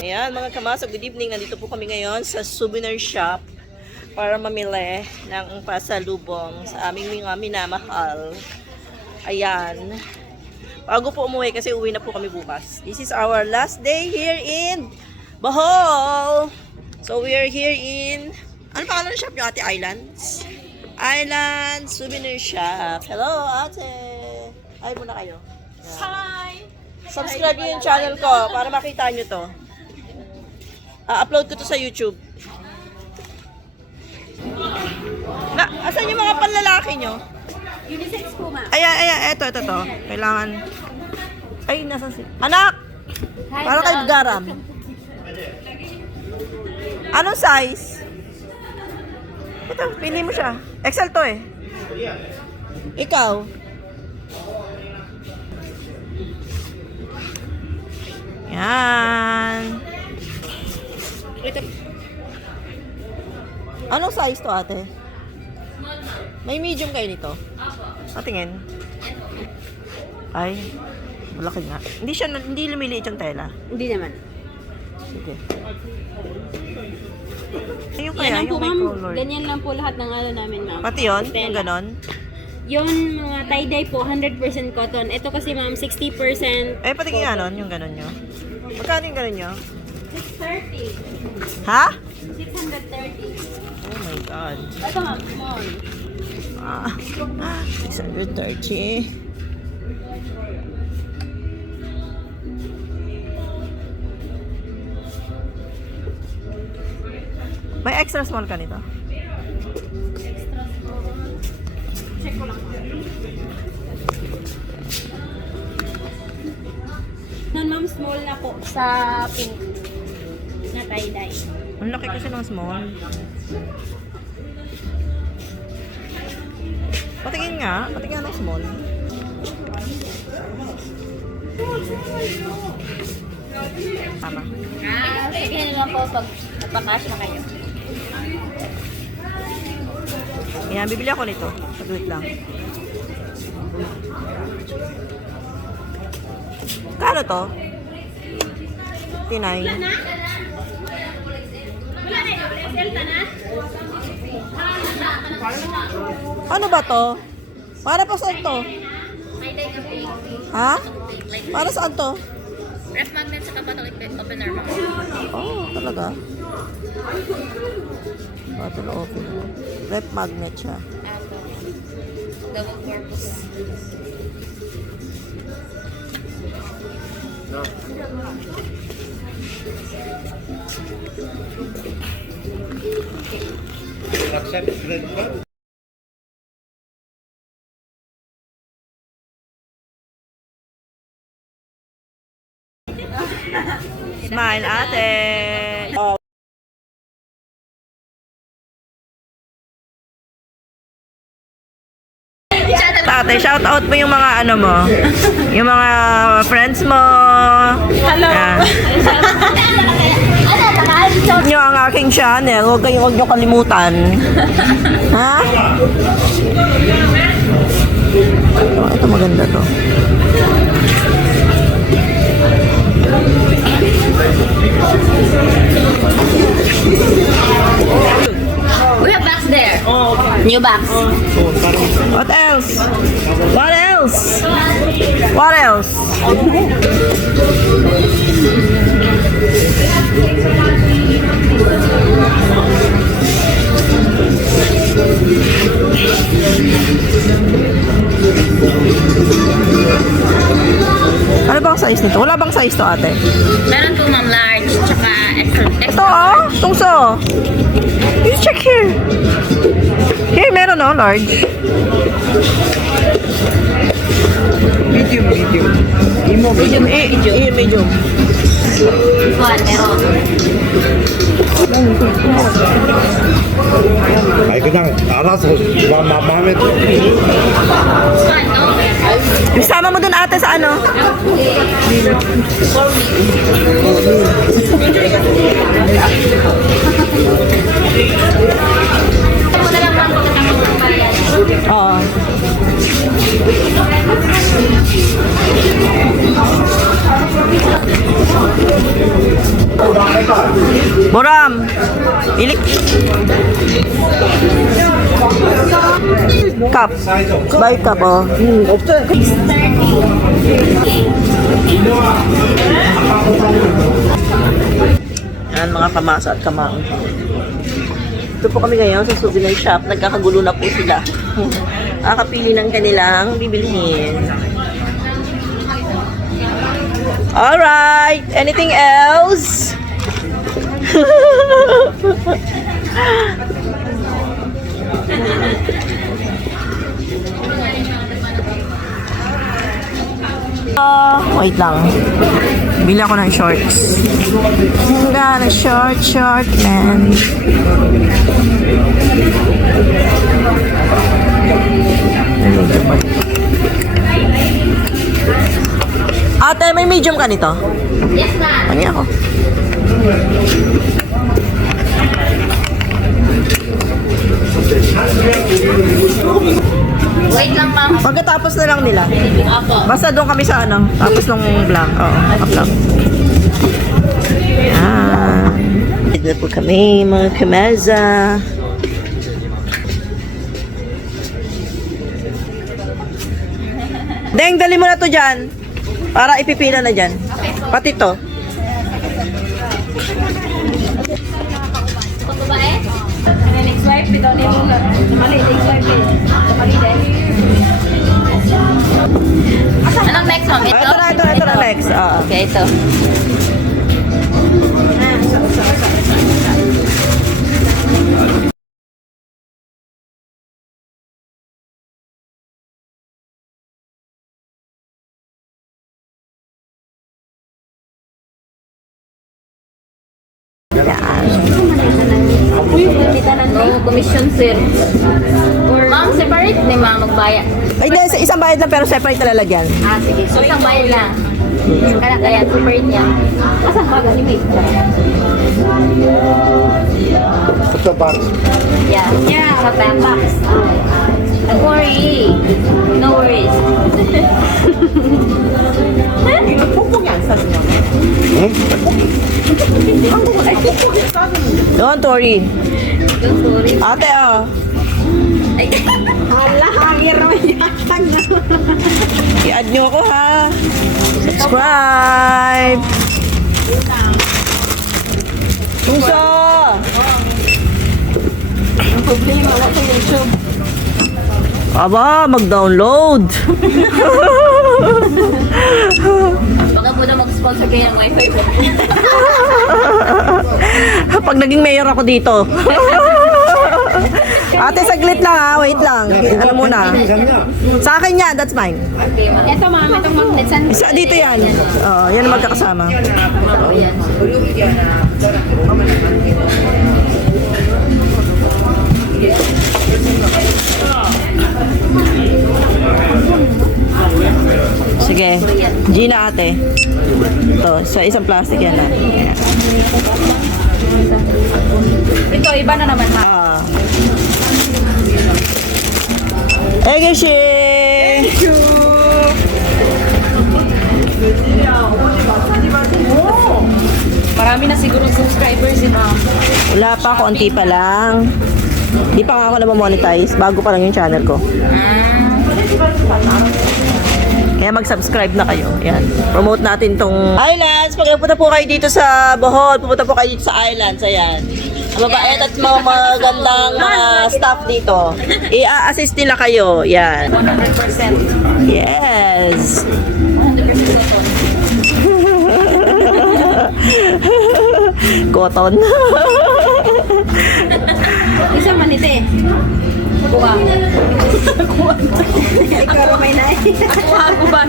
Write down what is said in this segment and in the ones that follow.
Ayan, mga kamasok, good evening. Nandito po kami ngayon sa souvenir shop para mamili ng pasalubong sa aming mga minamahal. Ayan. Bago po umuwi kasi uwi na po kami bukas. This is our last day here in Bohol. So we are here in ano pangalan ng shop nyo, Ate Islands? Island Souvenir Shop. Hello, ate. Ay muna kayo. Hi! Subscribe yung channel ko para makita nyo to. Upload ko to sa YouTube. Na, asan yung mga panlalaki nyo? Unisex po, ma'am. Ayan, ayan, eto, eto, to. Kailangan. Ay, nasa si... Anak! Para kay. Garam. Anong size? Ito, pili mo siya. XL to eh. Ikaw? Yan. Ito. Anong size to ate? May medium kayo nito? Patingin. Ay, malaki nga. Hindi siya, hindi lumiliit yung tela. Hindi naman. Sige. Ayun Yan kaya, lang po, yung may ma'am. color. Ganyan lang po lahat ng ano namin, ma'am. Pati yun? Yung Tela. ganon? Yun, mga tie-dye po, 100% cotton. Ito kasi, ma'am, 60% Eh, pati nga ganon, yung ganon nyo. Magkano yung ganon nyo? 630. Ha? 630. Oh my God. Ito, ma'am, small. Ah, 630. May extra small ka nito? Check ko lang. Nun, ma'am, small na po sa pink tie-dye. Ang laki kasi ng small. Patingin nga. Patingin nga ng small. Tama. Ah, sige na lang po pag napakash na kayo. Yan, bibili ako nito. Wait lang. Kano to? Tinay. Wala na? Wala na, Delta na? Ano ba to? Para pa saan to? Ha? Para saan to? Ref magnet sa kapatalik opener mo. Oh, talaga? Bottle opener. Rep magnet siya. Double purpose. Accept credit card? Smile, ate. Ate, shout out mo yung mga ano mo. Yung mga friends mo. Hello. nyo ang aking channel. Huwag kayong huwag nyo kalimutan. ha? Oh, ito maganda to. We have box there. New box. What else? What else? What else? Ano bang size nito? Wala bang size to ate? Meron po ma'am large, tsaka extra. Ito oh, tungso. You check here. Here, meron oh, large. Medium, medium. Imo, medium. Eh, eh, medium. Juan, meron. Ay, kanyang aras ko, mamamit. Isama mo dun ate sa ano? Oo. Boram! Ilik! Cup. Buy cup, oh. Yan, mga kamasa at kamang. Ito po kami ngayon sa souvenir shop. Nagkakagulo na po sila. Nakakapili ng kanilang bibilhin. Alright! Anything else? Ah, wait lang. Bili ako ng shorts. Got a short, short man. Ate, may medium ka nito? Yes, ma'am. Pangi ako. Wait lang, ma'am. Pagkatapos na lang nila. Apo. Basta doon kami sa ano, tapos nung vlog. Oo, vlog. Yan. Dito po kami, mga kameza. Deng, dali mo na to dyan. Para ipipila na dyan. Pati to. Wife, bitaw niyo muna. Mali, next wife. Mali Anong next, ma'am? Ah, Ito na, ito na, ito na next. Oo. Okay, ito. Ma'am, separate ni ma'am magbaya. Ay, hindi, sa isang bayad lang pero separate na lalagyan. Ah, sige. So, isang bayad lang. Kaya, kaya, separate niya. Asan ba? Ganimit. Put the box. Yeah. Yeah. Sa box. Don't worry. No worries. Don't worry. Don't worry. Ate, oh. Ay, Hala, hangir naman yatag na. I-add nyo ako, ha. Subscribe. Puso! Ang problema, wala sa YouTube. Aba, mag-download. Baka po na mag-sponsor kayo ng wifi ko. Pag naging mayor ako dito. Ate, saglit lang ha. Wait lang. Ano muna? Sa akin yan. That's mine. Ito, ma'am. Itong magnet. Saan? Isa dito yan. Oo, yan ang magkakasama. Sige. Gina ate. Ito, sa isang plastic yan. ah. Ayan. Ito, iba na naman, ma'am. Ah. Egeshi! Thank you! Marami na siguro subscribers si ma'am. Wala pa, konti pa lang. Di pa nga ako na-monetize. Bago pa lang yung channel ko. Kaya mag-subscribe na kayo. Yan. Promote natin tong Islands. Pag pupunta po kayo dito sa Bohol, pupunta po kayo dito sa Islands. Ayan. Mabait at mga magandang mga staff dito. I-assist nila kayo. Yan. 100%. Yes. 100% cotton. Cotton. Isa manite. Kuha. Ikaw may nai. Kuha uban.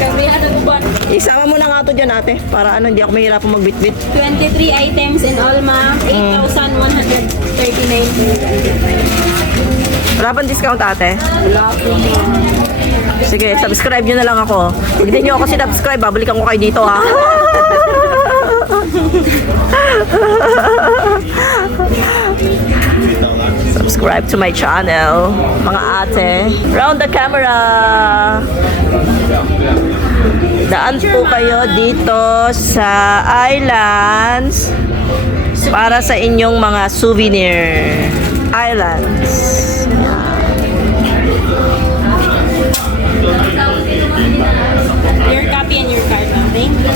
Kami ano uban. Isama mo na nga to dyan ate. Para ano, hindi ako mahirapan magbitbit. 23 items in all, ma'am. 8,139. Wala bang discount ate? Sige, subscribe nyo na lang ako. Pag hindi nyo ako sinubscribe, babalikan ko kayo dito ha. subscribe to my channel, mga ate. Round the camera. Daan po kayo dito sa Islands para sa inyong mga souvenir islands. Your copy and your card. Thank you.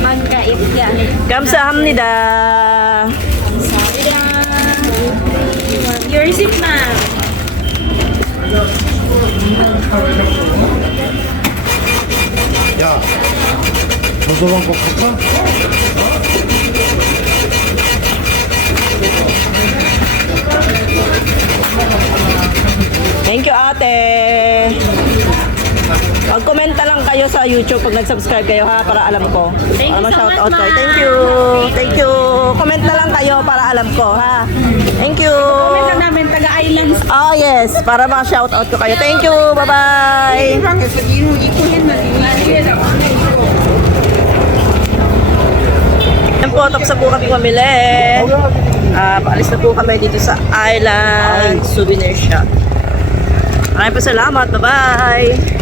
Magkaibigyan. Kamsahamnida. 저저런 거 볼까? Thank you, ate. Mag-komenta lang kayo sa YouTube pag nag-subscribe kayo ha, para alam ko. Thank para you so ma-shout much, out kayo. ma'am. Thank you. Thank you. Comment na lang kayo para alam ko ha. Thank you. Comment namin taga-islands. Oh yes, para ma-shout out ko kayo. Thank you. Bye-bye. Po, tapos na po kami mamili. Ah, paalis na po kami dito sa Island Souvenir Shop. Maraming po salamat. Bye-bye.